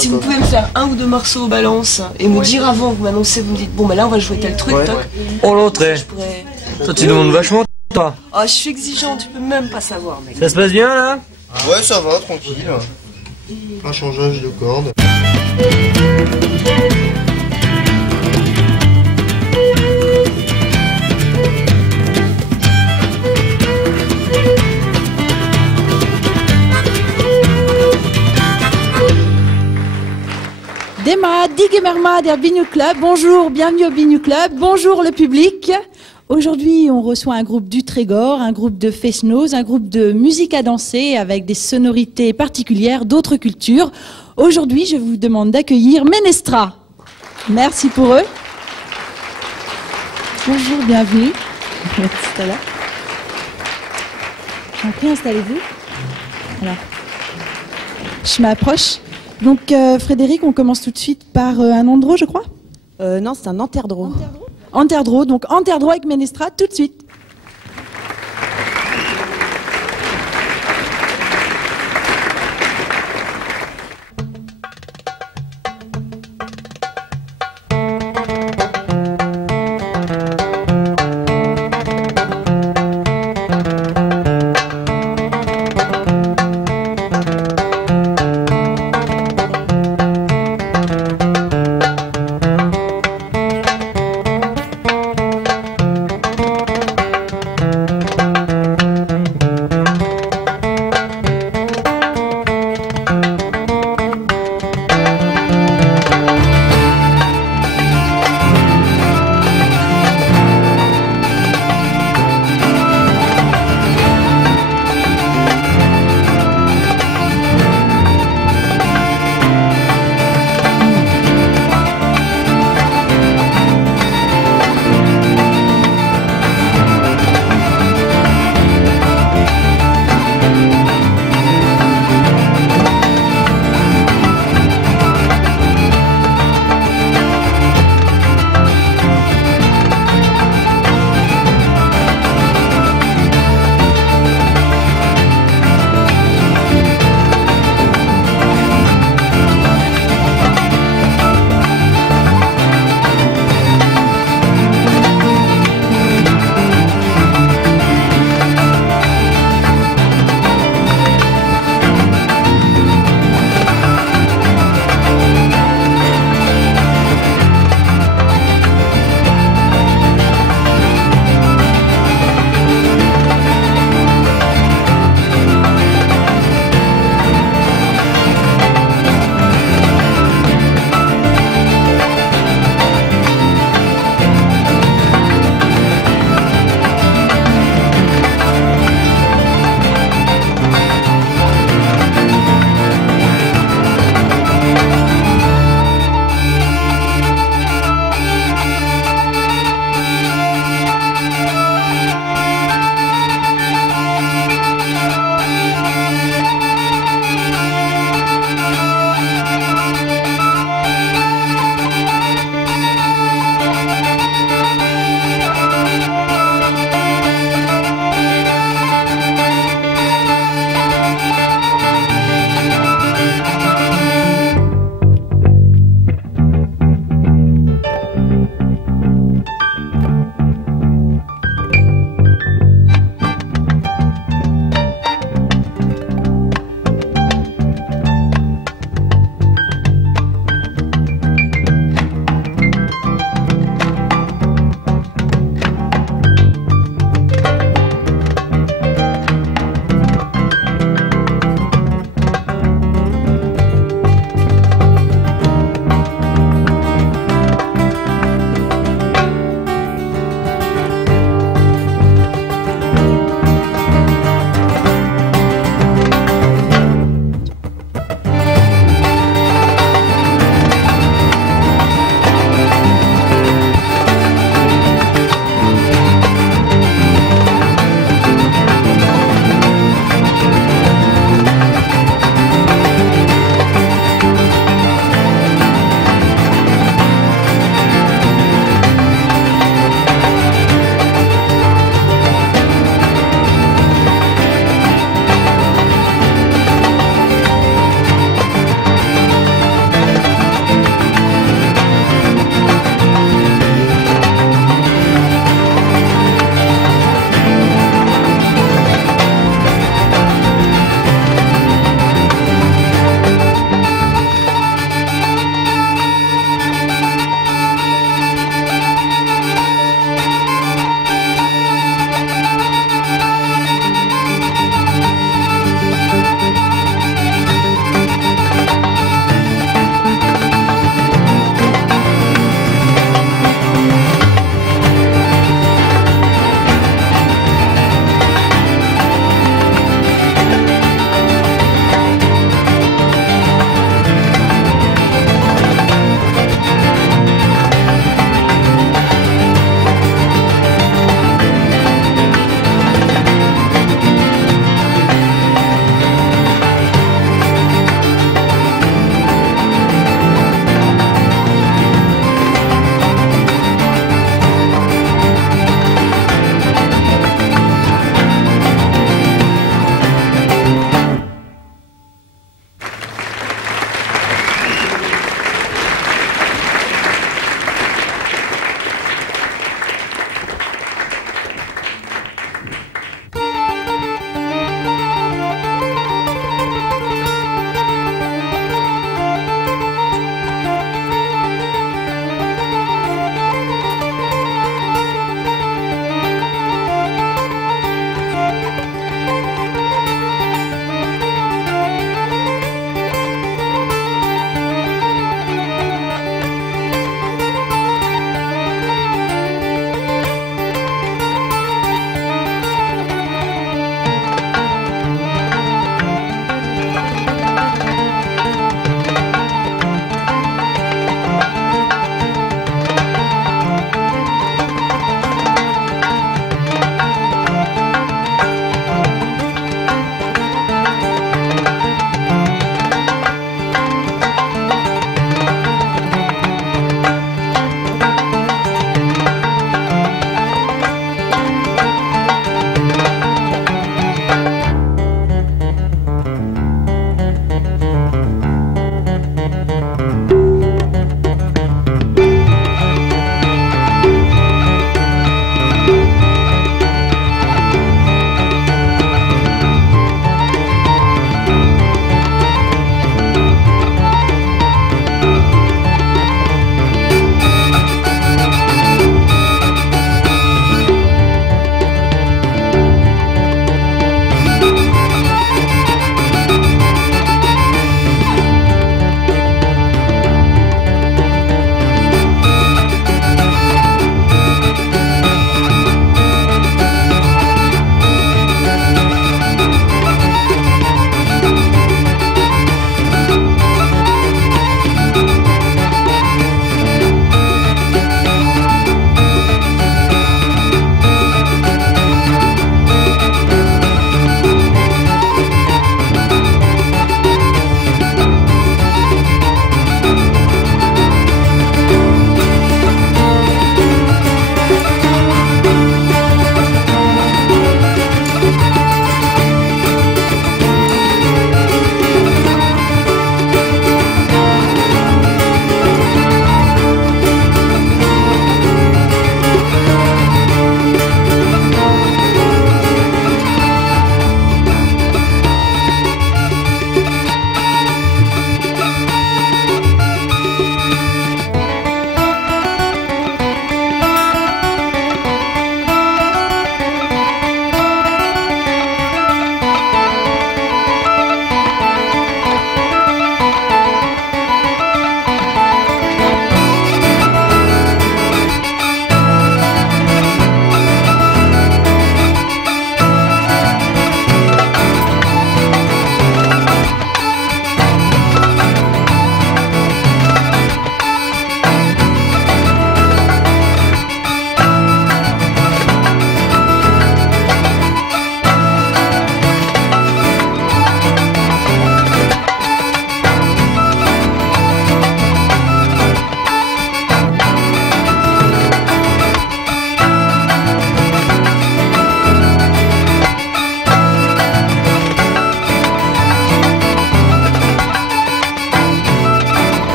Si vous pouvez me faire un ou deux morceaux aux balances et me dire avant, vous m'annoncez, vous me dites bon bah là on va jouer tel truc, toc. Oh l'autre, toi tu demandes vachement, toi. Ah, je suis exigeant, tu peux même pas savoir, mec. Ça se passe bien là? Ouais, ça va, tranquille. Un changeage de cordes. Dema, Digemerma der Binu Club, bonjour, bienvenue au Binu Club, bonjour le public. Aujourd'hui, on reçoit un groupe du Trégor, un groupe de Fesnos, un groupe de musique à danser avec des sonorités particulières d'autres cultures. Aujourd'hui, je vous demande d'accueillir Menestra. Merci pour eux. Bonjour, bienvenue. Merci, là. J'en prie, installez-vous. Alors, je m'approche. Donc, Frédéric, on commence tout de suite par un andro, je crois. Non, c'est un anterdro. Anterdro, donc Anterdro avec Menestra, tout de suite.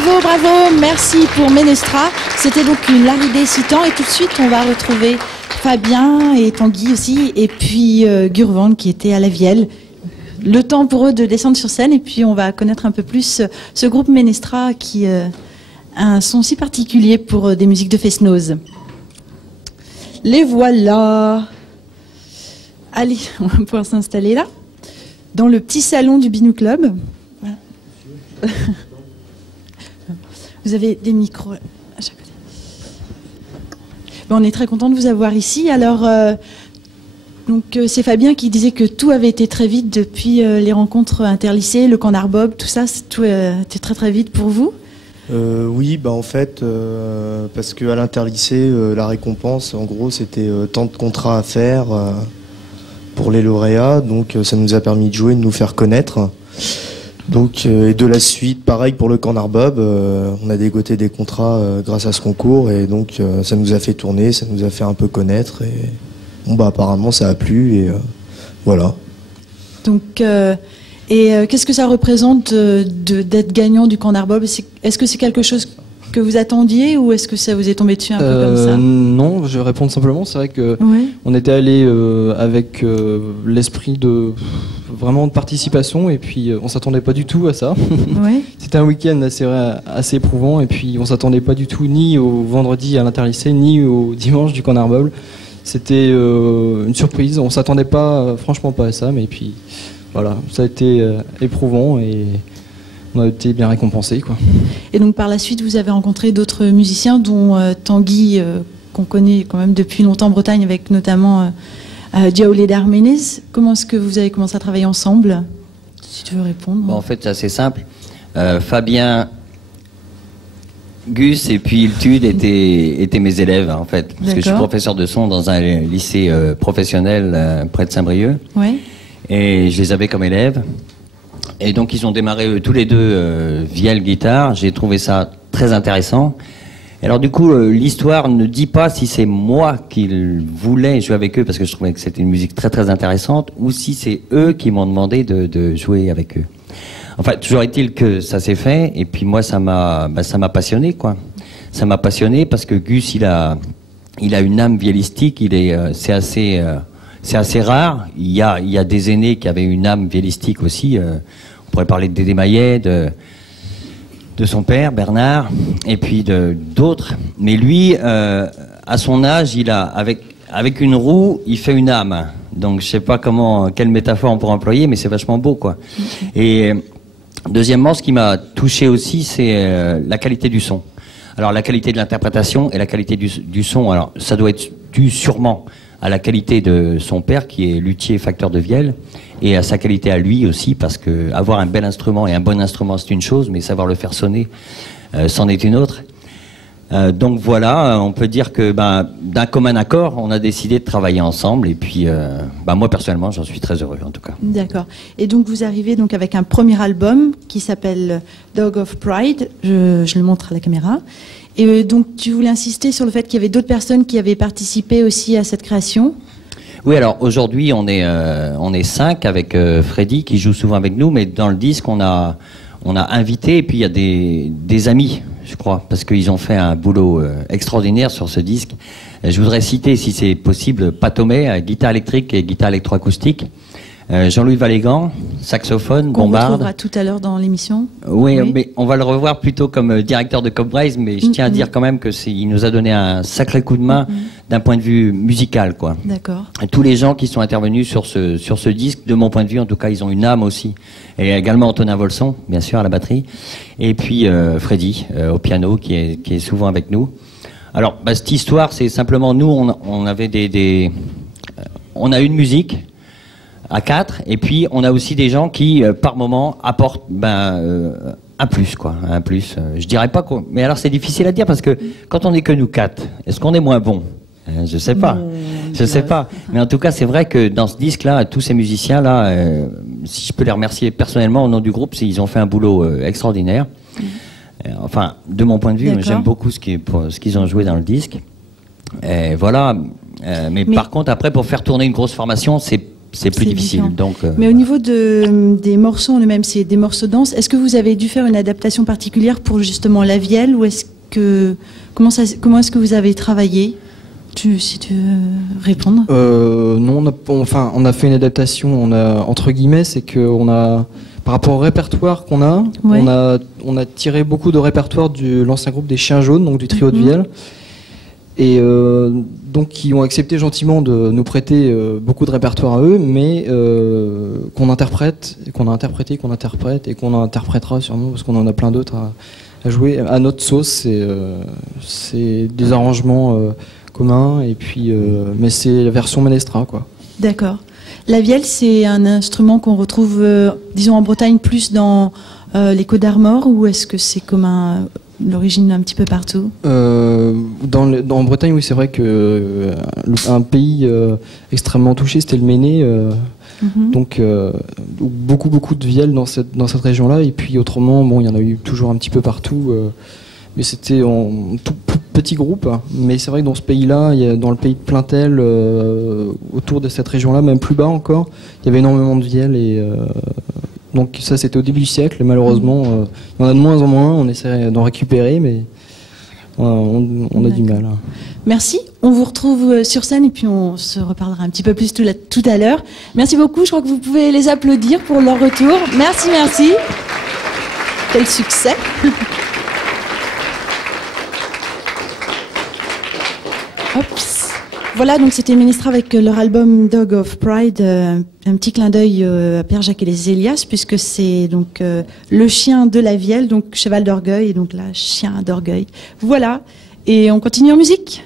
Bravo, bravo, merci pour Ménestra. C'était donc une Laridé Citan et tout de suite on va retrouver Fabien et Tanguy aussi et puis Gurvand qui était à la Vielle. Le temps pour eux de descendre sur scène et puis on va connaître un peu plus ce groupe Ménestra qui a un son si particulier pour des musiques de Fest-Noz. Les voilà. Allez, on va pouvoir s'installer là, dans le petit salon du Binu Club. Voilà. Vous avez des micros à chaque côté. Bon, on est très content de vous avoir ici. Alors, c'est Fabien qui disait que tout avait été très vite depuis les rencontres interlycées, le camp d'Arbob, tout ça, tout était très très vite pour vous. Oui, en fait, parce qu'à l'interlycée, la récompense, en gros, c'était tant de contrats à faire pour les lauréats, donc ça nous a permis de jouer, de nous faire connaître. Donc, et de la suite, pareil pour le camp d'Arbob, on a dégoté des contrats grâce à ce concours, et donc ça nous a fait tourner, ça nous a fait un peu connaître, et bon, apparemment ça a plu, et voilà. Donc, qu'est-ce que ça représente d'être gagnant du camp d'Arbob? Est-ce que c'est quelque chose que vous attendiez ou est-ce que ça vous est tombé dessus un peu comme ça? Non, je vais répondre simplement. C'est vrai que on était allé avec l'esprit de vraiment de participation et puis on s'attendait pas du tout à ça. Ouais. C'était un week-end assez éprouvant et puis on s'attendait pas du tout ni au vendredi à l'interlycée ni au dimanche du camp d'Arbob. C'était une surprise. On s'attendait pas, franchement pas à ça, mais puis voilà, ça a été éprouvant et on a été bien récompensés, quoi. Et donc par la suite, vous avez rencontré d'autres musiciens, dont Tanguy, qu'on connaît quand même depuis longtemps en Bretagne, avec notamment Diaoulé d'Arménez. Comment est-ce que vous avez commencé à travailler ensemble? Si tu veux répondre. Bon, en fait, c'est assez simple. Fabien, Gus et puis Iltude étaient mes élèves, en fait. Parce que je suis professeur de son dans un lycée professionnel près de Saint-Brieuc. Ouais. Et je les avais comme élèves. Et donc ils ont démarré tous les deux vielle guitare. J'ai trouvé ça très intéressant. Et alors du coup l'histoire ne dit pas si c'est moi qui voulais jouer avec eux parce que je trouvais que c'était une musique très très intéressante ou si c'est eux qui m'ont demandé de jouer avec eux. Enfin toujours est-il que ça s'est fait et puis moi ça m'a passionné quoi. Ça m'a passionné parce que Gus il a une âme viellistique. C'est assez rare. Il y a des aînés qui avaient une âme viellistique aussi. On pourrait parler de Dédé Maillet, de son père, Bernard, et puis d'autres. Mais lui, à son âge, avec une roue, il fait une âme. Donc je sais pas quelle métaphore on pourrait employer, mais c'est vachement beau, quoi. Et deuxièmement, ce qui m'a touché aussi, c'est la qualité du son. Alors la qualité de l'interprétation et la qualité du son. Alors ça doit être dû sûrement à la qualité de son père qui est luthier facteur de vielle et à sa qualité à lui aussi parce que avoir un bel instrument et un bon instrument c'est une chose mais savoir le faire sonner c'en est une autre. Donc voilà, on peut dire que d'un commun accord on a décidé de travailler ensemble et puis moi personnellement j'en suis très heureux en tout cas. D'accord. Et donc vous arrivez donc avec un premier album qui s'appelle Dog of Pride, je le montre à la caméra. Et donc, tu voulais insister sur le fait qu'il y avait d'autres personnes qui avaient participé aussi à cette création? Oui, alors aujourd'hui, on est 5 avec Freddy qui joue souvent avec nous, mais dans le disque, on a invité et puis il y a des amis, je crois, parce qu'ils ont fait un boulot extraordinaire sur ce disque. Je voudrais citer, si c'est possible, Patomé, guitare électrique et guitare électroacoustique. Jean-Louis Valégan, saxophone, bombarde. On retrouvera tout à l'heure dans l'émission. Oui, mais on va le revoir plutôt comme directeur de Cobbraze, mais je tiens à dire quand même que il nous a donné un sacré coup de main d'un point de vue musical, quoi. D'accord. Tous les gens qui sont intervenus sur ce disque, de mon point de vue, en tout cas, ils ont une âme aussi. Et également Antonin Volson, bien sûr, à la batterie. Et puis Freddy, au piano, qui est souvent avec nous. Alors, cette histoire, c'est simplement nous, on avait on a une musique à 4, et puis on a aussi des gens qui, par moment, apportent un plus, quoi, un plus. Je dirais pas quoi, mais alors c'est difficile à dire parce que quand on n'est que nous 4, est-ce qu'on est moins bon? Je sais pas, je sais pas. Mais en tout cas, c'est vrai que dans ce disque-là, tous ces musiciens-là, si je peux les remercier personnellement au nom du groupe, ils ont fait un boulot extraordinaire. Enfin, de mon point de vue, j'aime beaucoup ce qu'ils ont joué dans le disque. Et voilà. Mais par contre, après, pour faire tourner une grosse formation, c'est c'est plus difficile. différent. Donc, Mais au niveau des morceaux en eux-mêmes, c'est des morceaux danse. Est-ce que vous avez dû faire une adaptation particulière pour justement la vielle ou comment est-ce que vous avez travaillé? Si tu veux répondre. Non, on a fait une adaptation. Entre guillemets, c'est que par rapport au répertoire qu'on a, Ouais. on a tiré beaucoup de répertoire de l'ancien groupe des Chiens Jaunes, donc du trio de Vielle, et donc qui ont accepté gentiment de nous prêter beaucoup de répertoire à eux, mais qu'on interprète, et qu'on a interprété, qu'on interprète et qu'on interprétera sûrement parce qu'on en a plein d'autres à jouer à notre sauce. C'est des arrangements communs et puis mais c'est la version Ménestra, quoi. D'accord. La vielle, c'est un instrument qu'on retrouve, disons, en Bretagne plus dans les Côtes d'Armor, ou est-ce que c'est commun, l'origine un petit peu partout? En Bretagne, oui, c'est vrai que un pays extrêmement touché, c'était le Méné. Donc beaucoup de vielles dans cette région-là. Et puis autrement, bon, il y en a eu toujours un petit peu partout. Mais c'était en tout petit groupe. Mais c'est vrai que dans ce pays-là, dans le pays de Plaintel, autour de cette région-là, même plus bas encore, il y avait énormément de vielles. Et donc ça, c'était au début du siècle. Et malheureusement, il y en a de moins en moins. On essaie d'en récupérer, mais on a du mal. Merci. On vous retrouve sur scène et puis on se reparlera un petit peu plus tout à l'heure. Merci beaucoup. Je crois que vous pouvez les applaudir pour leur retour. Merci, merci. Quel succès. Ops. Voilà, donc c'était Ménestra avec leur album Dog of Pride, un petit clin d'œil à Pierre-Jacques et les Élias, puisque c'est donc le chien de la Vielle, donc cheval d'orgueil, et donc là, chien d'orgueil. Voilà, et on continue en musique.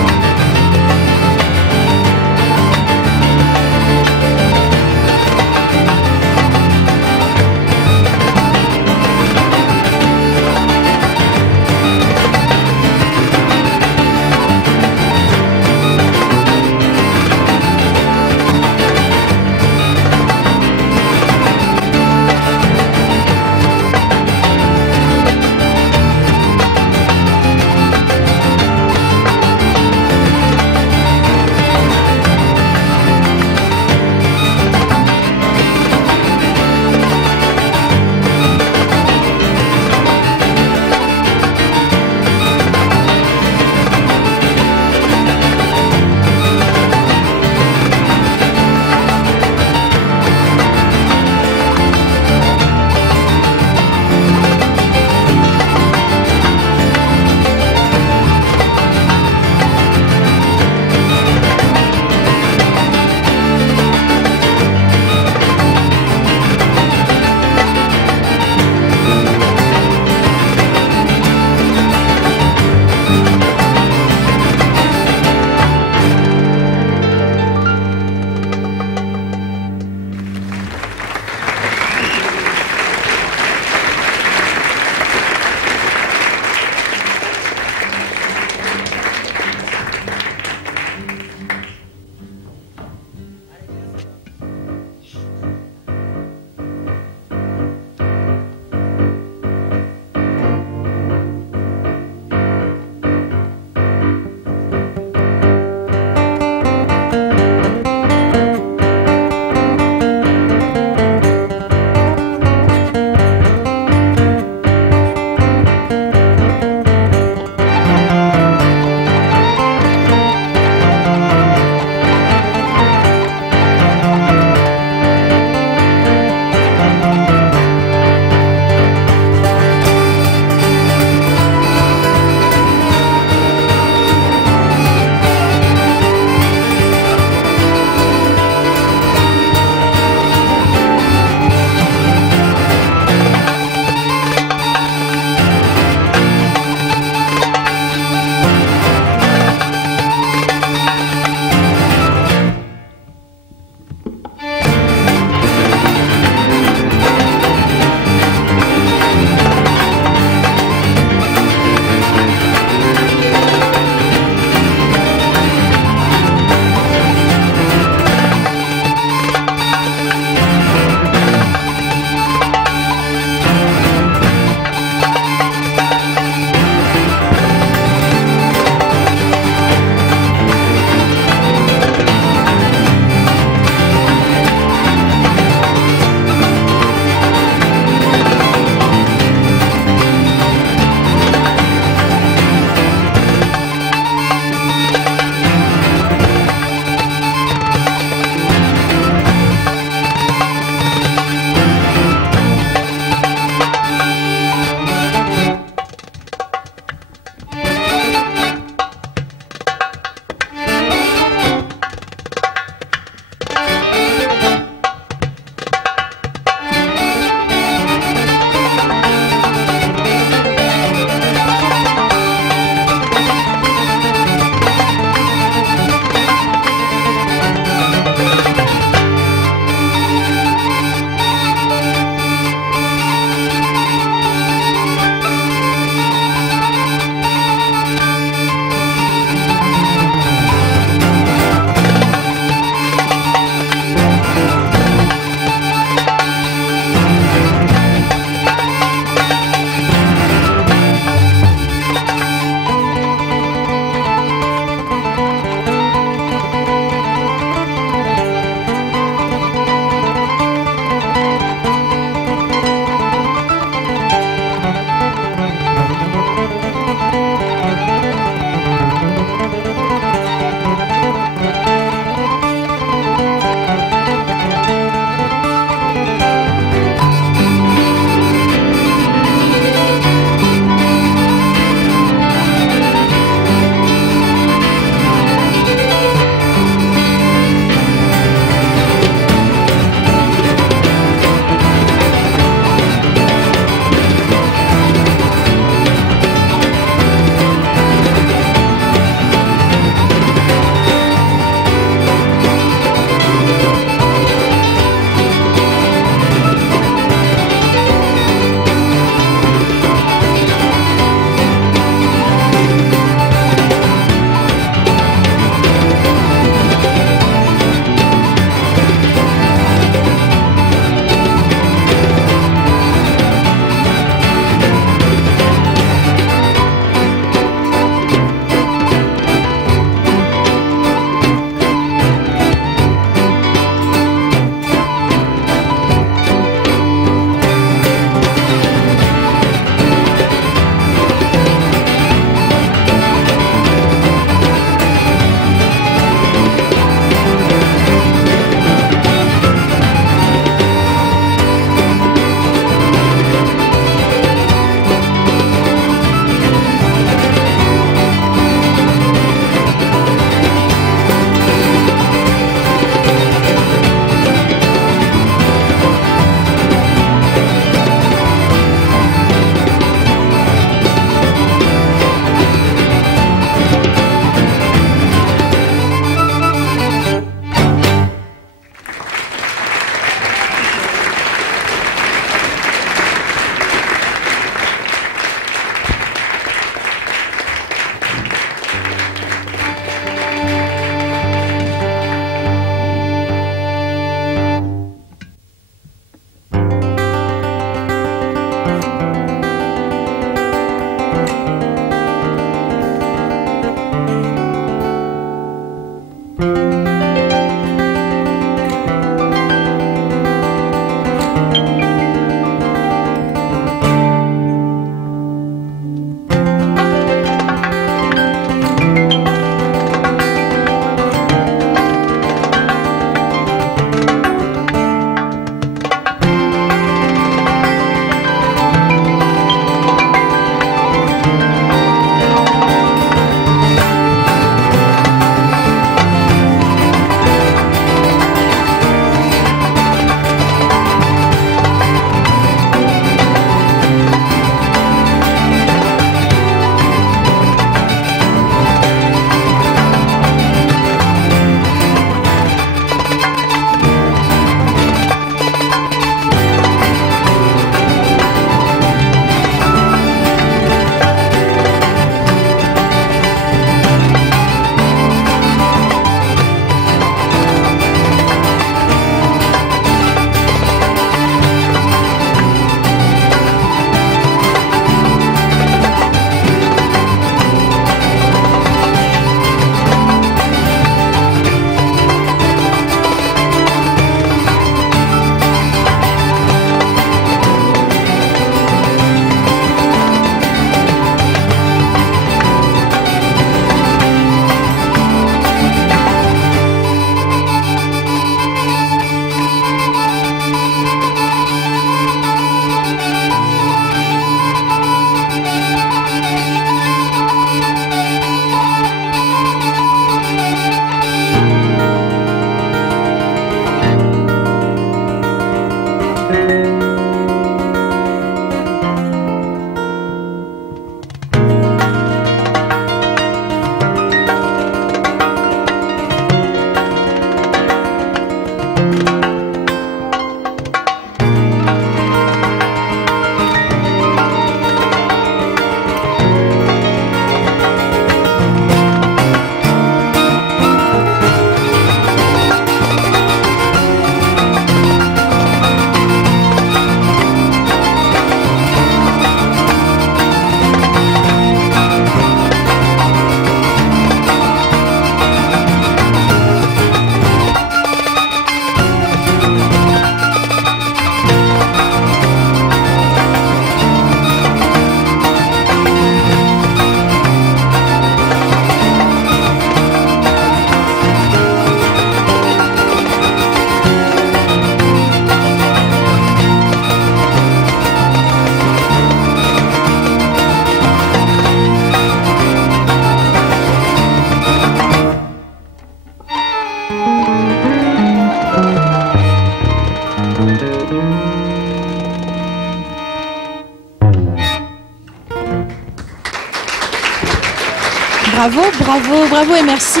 Bravo, bravo, bravo et merci.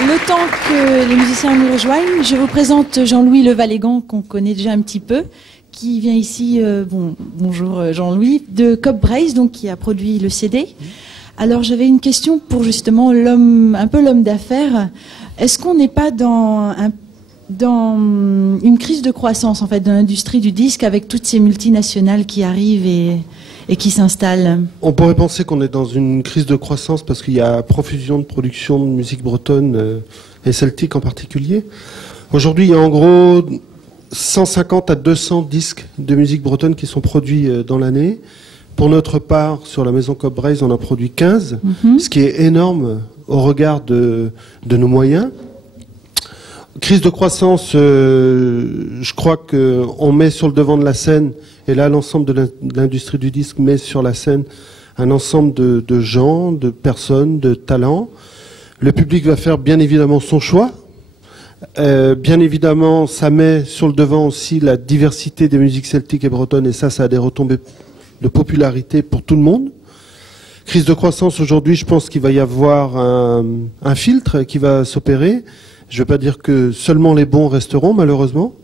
Le temps que les musiciens nous rejoignent, je vous présente Jean-Louis Levallégan, qu'on connaît déjà un petit peu, qui vient ici, bonjour Jean-Louis, de Cobb Braze, donc qui a produit le CD. Alors j'avais une question pour justement un peu l'homme d'affaires. Est-ce qu'on n'est pas dans une crise de croissance en fait de l'industrie du disque avec toutes ces multinationales qui arrivent et qui s'installent? On pourrait penser qu'on est dans une crise de croissance parce qu'il y a profusion de production de musique bretonne et celtique en particulier. Aujourd'hui, il y a en gros 150 à 200 disques de musique bretonne qui sont produits dans l'année. Pour notre part, sur la maison Cobb Braze, on en produit 15, ce qui est énorme au regard de nos moyens. Crise de croissance, je crois qu'on met sur le devant de la scène, et là l'ensemble de l'industrie du disque met sur la scène un ensemble de gens, de personnes, de talents. Le public va faire bien évidemment son choix. Bien évidemment, ça met sur le devant aussi la diversité des musiques celtiques et bretonnes, et ça a des retombées de popularité pour tout le monde. Crise de croissance aujourd'hui, je pense qu'il va y avoir un filtre qui va s'opérer. Je ne veux pas dire que seulement les bons resteront, malheureusement,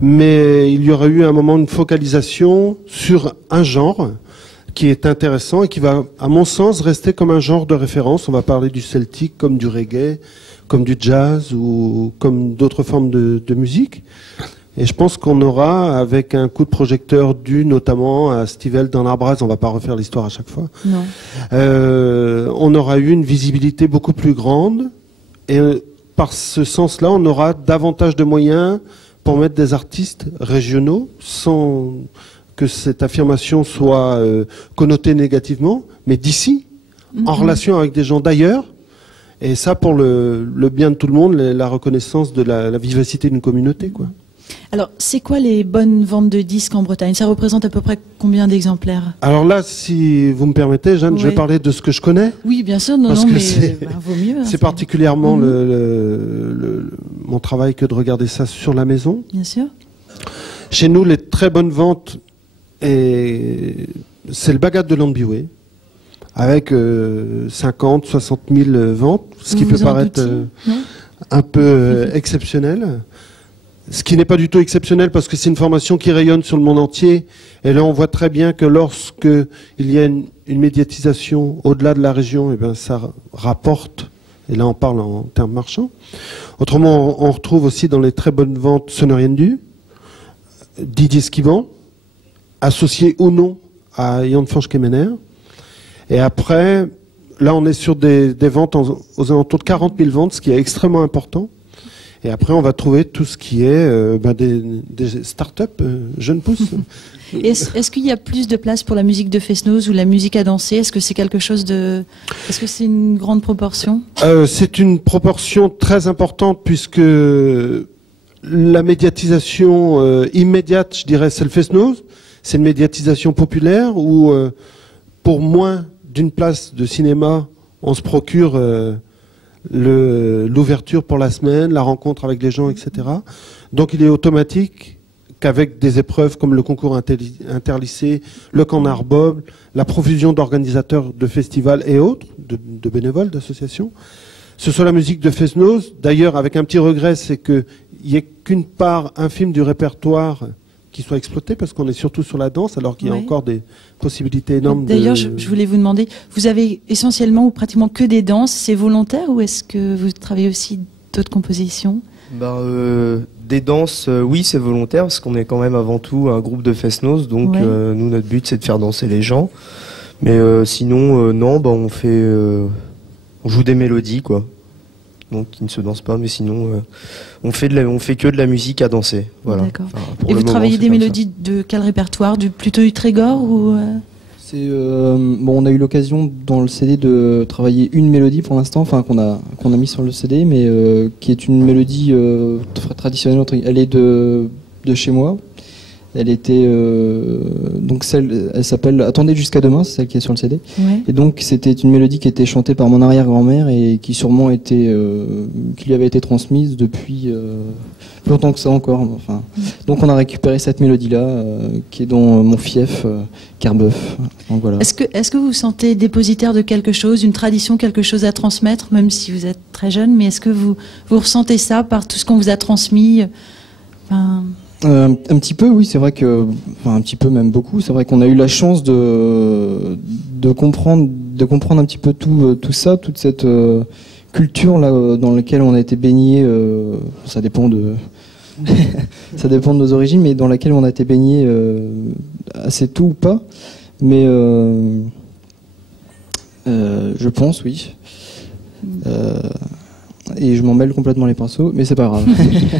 mais il y aura eu à un moment une focalisation sur un genre qui est intéressant et qui va, à mon sens, rester comme un genre de référence. On va parler du celtique comme du reggae, comme du jazz ou comme d'autres formes de musique. Et je pense qu'on aura, avec un coup de projecteur dû notamment à Stivell dans l'Arbraz, on va pas refaire l'histoire à chaque fois, non. On aura eu une visibilité beaucoup plus grande et par ce sens-là, on aura davantage de moyens pour mettre des artistes régionaux sans que cette affirmation soit connotée négativement, mais d'ici, en relation avec des gens d'ailleurs. Et ça, pour le bien de tout le monde, la reconnaissance de la vivacité d'une communauté, quoi. Alors, c'est quoi les bonnes ventes de disques en Bretagne? Ça représente à peu près combien d'exemplaires? Alors là, si vous me permettez, Jeanne, je vais parler de ce que je connais. Oui, bien sûr, mais vaut mieux. Hein, c'est particulièrement mon travail que de regarder ça sur la maison. Bien sûr. Chez nous, les très bonnes ventes, c'est le Bagat de Landbioué, avec 50, 60 000 ventes, ce qui peut paraître un peu exceptionnel. Ce qui n'est pas du tout exceptionnel parce que c'est une formation qui rayonne sur le monde entier. Et là, on voit très bien que lorsque il y a une médiatisation au-delà de la région, et bien ça rapporte. Et là, on parle en termes marchands. Autrement, on retrouve aussi dans les très bonnes ventes Sonoriendu, Didier Skiban, associé ou non à Jan Fanch Kemener. Et après, là, on est sur des ventes aux alentours de 40 000 ventes, ce qui est extrêmement important. Et après, on va trouver tout ce qui est des start-up jeunes pousses. Est-ce qu'il y a plus de place pour la musique de Fest-Noz ou la musique à danser? Est-ce que c'est quelque chose de... Est-ce que c'est une grande proportion? C'est une proportion très importante puisque la médiatisation immédiate, je dirais, c'est le Fest-Noz. C'est une médiatisation populaire où, pour moins d'une place de cinéma, on se procure... l'ouverture pour la semaine, la rencontre avec les gens, etc. Donc il est automatique qu'avec des épreuves comme le concours interlycée, le camp Narbonne, la profusion d'organisateurs de festivals et autres, de bénévoles, d'associations, ce soit la musique de Fest-Noz. D'ailleurs, avec un petit regret, c'est qu'il n'y ait qu'une part infime du répertoire qui soit exploité, parce qu'on est surtout sur la danse, alors qu'il y a encore des possibilités énormes. D'ailleurs, je voulais vous demander, vous avez essentiellement ou pratiquement que des danses, c'est volontaire ou est-ce que vous travaillez aussi d'autres compositions? Des danses, oui, c'est volontaire, parce qu'on est quand même avant tout un groupe de Fest-Noz, donc nous, notre but, c'est de faire danser les gens. Mais sinon, non, on joue des mélodies, quoi. Donc qui ne se dansent pas, mais sinon on fait que de la musique à danser. Voilà. D'accord. Et vous travaillez des mélodies de quel répertoire, plutôt du Trégor ou on a eu l'occasion dans le CD de travailler une mélodie pour l'instant, enfin qu'on a mis sur le CD, mais qui est une mélodie traditionnelle. Elle est de chez moi Elle était donc elle s'appelle Attendez jusqu'à demain, c'est celle qui est sur le CD. Ouais. Et donc c'était une mélodie qui était chantée par mon arrière-grand-mère et qui sûrement était qui lui avait été transmise depuis plus longtemps que ça encore. Enfin, donc on a récupéré cette mélodie-là qui est dans mon fief Carbeuf. Donc voilà. Est-ce que vous vous sentez dépositaire de quelque chose, une tradition, quelque chose à transmettre, même si vous êtes très jeune, mais est-ce que vous ressentez ça par tout ce qu'on vous a transmis? Enfin... Un petit peu, oui, c'est vrai que, enfin un petit peu, même beaucoup. C'est vrai qu'on a eu la chance de comprendre un petit peu tout ça, toute cette culture là dans laquelle on a été baigné. Ça dépend de ça dépend de nos origines, mais dans laquelle on a été baigné assez tôt ou pas. Mais je pense, oui. Et je m'en mêle complètement les pinceaux, mais c'est pas grave.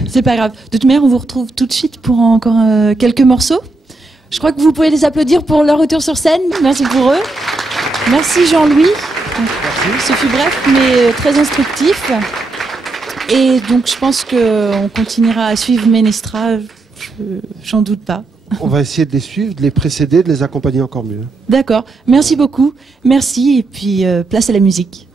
C'est pas grave. De toute manière, on vous retrouve tout de suite pour encore quelques morceaux. Je crois que vous pouvez les applaudir pour leur retour sur scène. Merci pour eux. Merci Jean-Louis. Ce fut bref, mais très instructif. Et donc, je pense qu'on continuera à suivre Ménestra, j'en doute pas. On va essayer de les suivre, de les précéder, de les accompagner encore mieux. D'accord. Merci beaucoup. Merci. Et puis, place à la musique.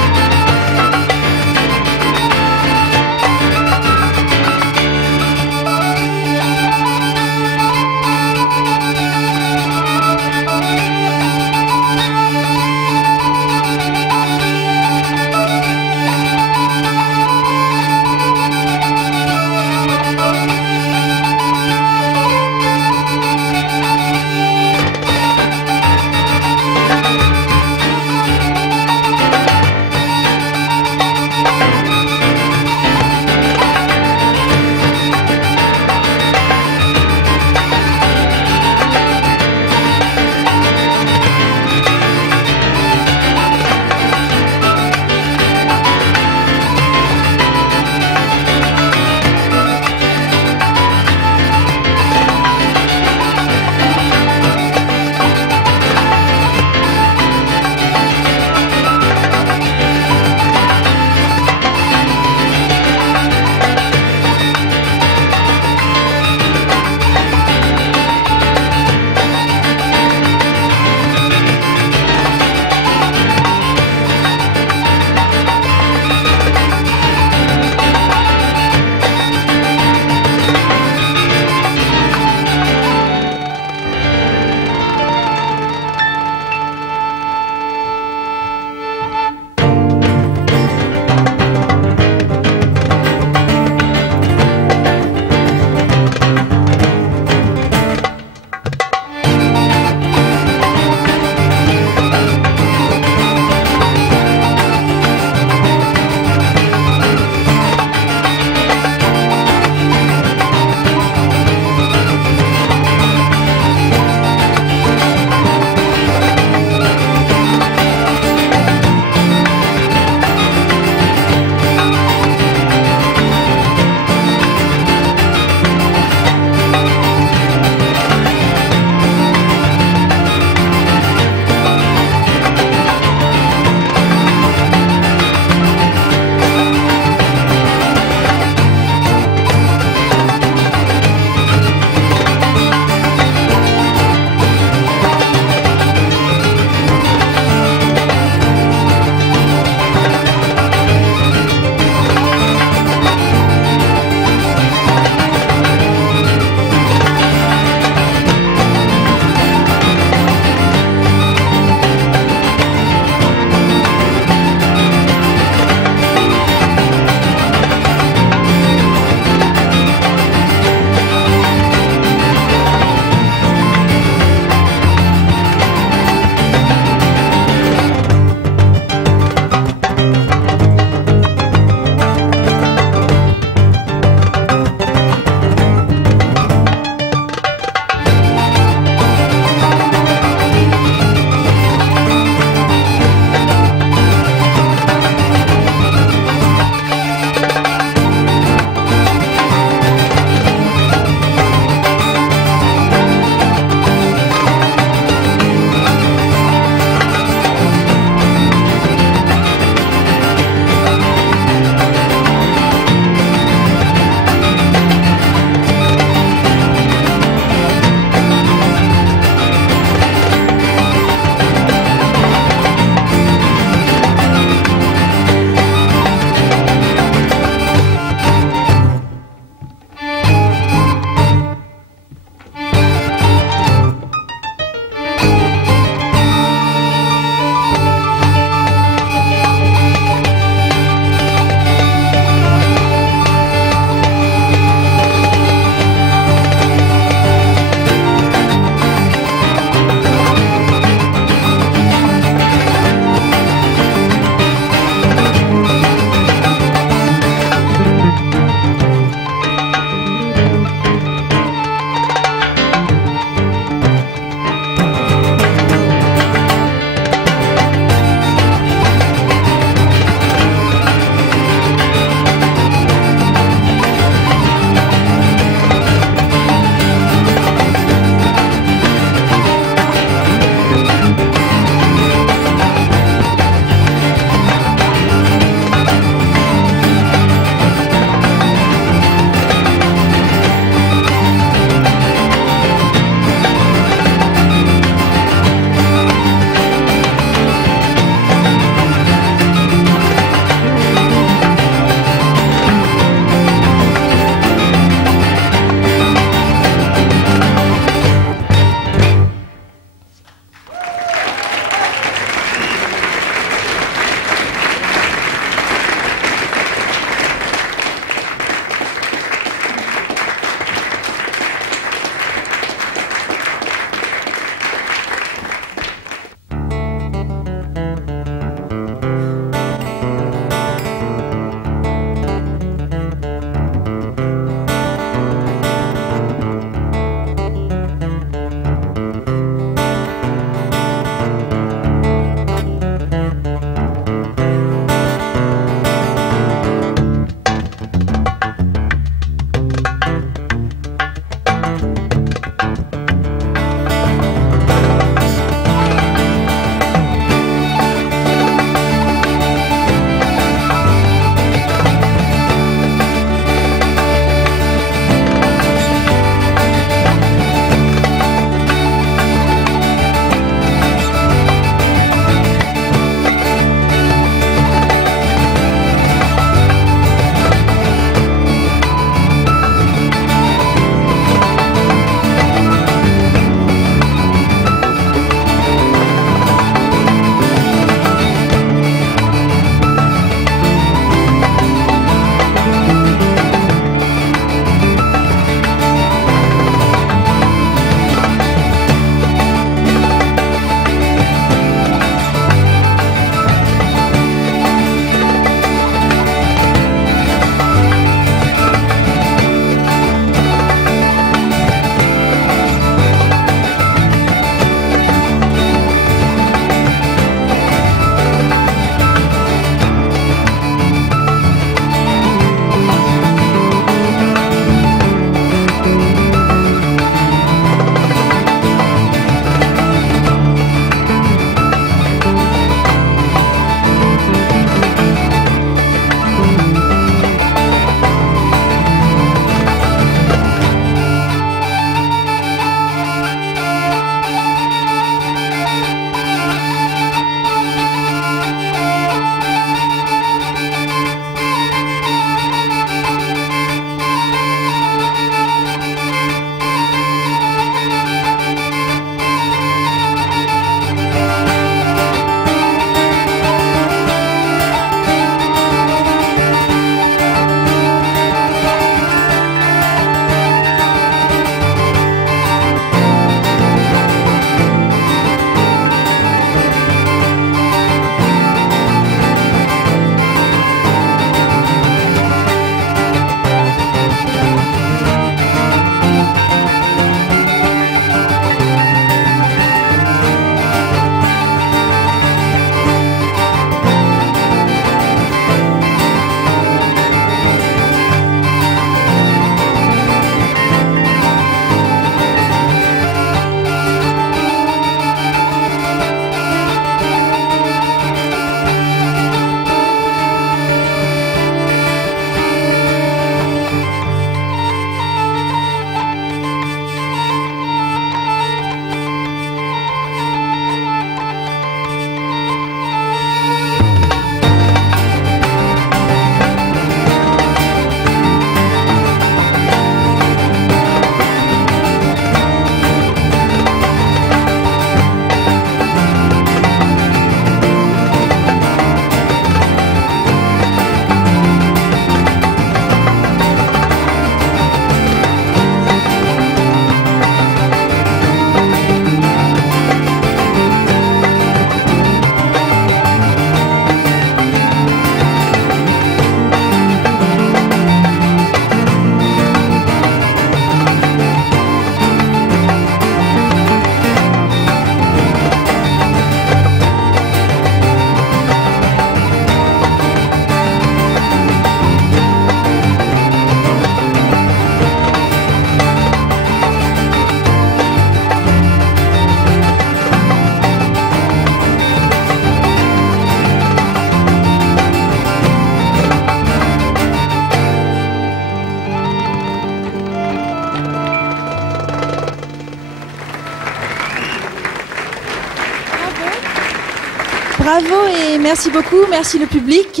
Bravo et merci beaucoup, merci le public.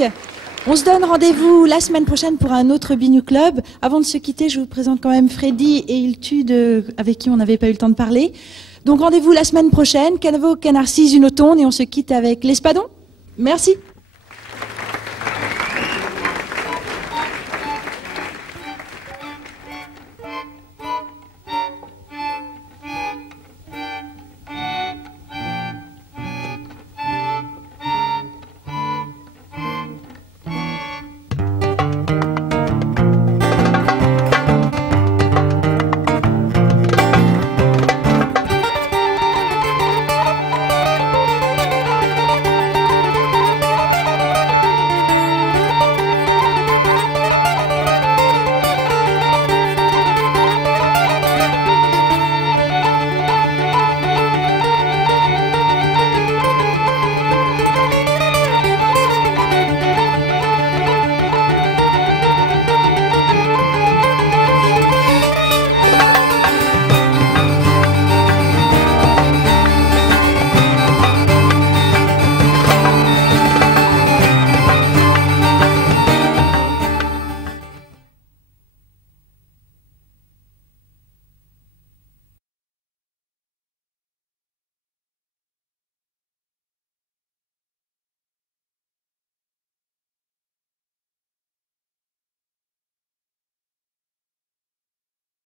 On se donne rendez-vous la semaine prochaine pour un autre Binu Club. Avant de se quitter, je vous présente quand même Freddy et Iltude, avec qui on n'avait pas eu le temps de parler. Donc rendez-vous la semaine prochaine, Canavo, Canarcis, Unotone, et on se quitte avec l'Espadon. Merci.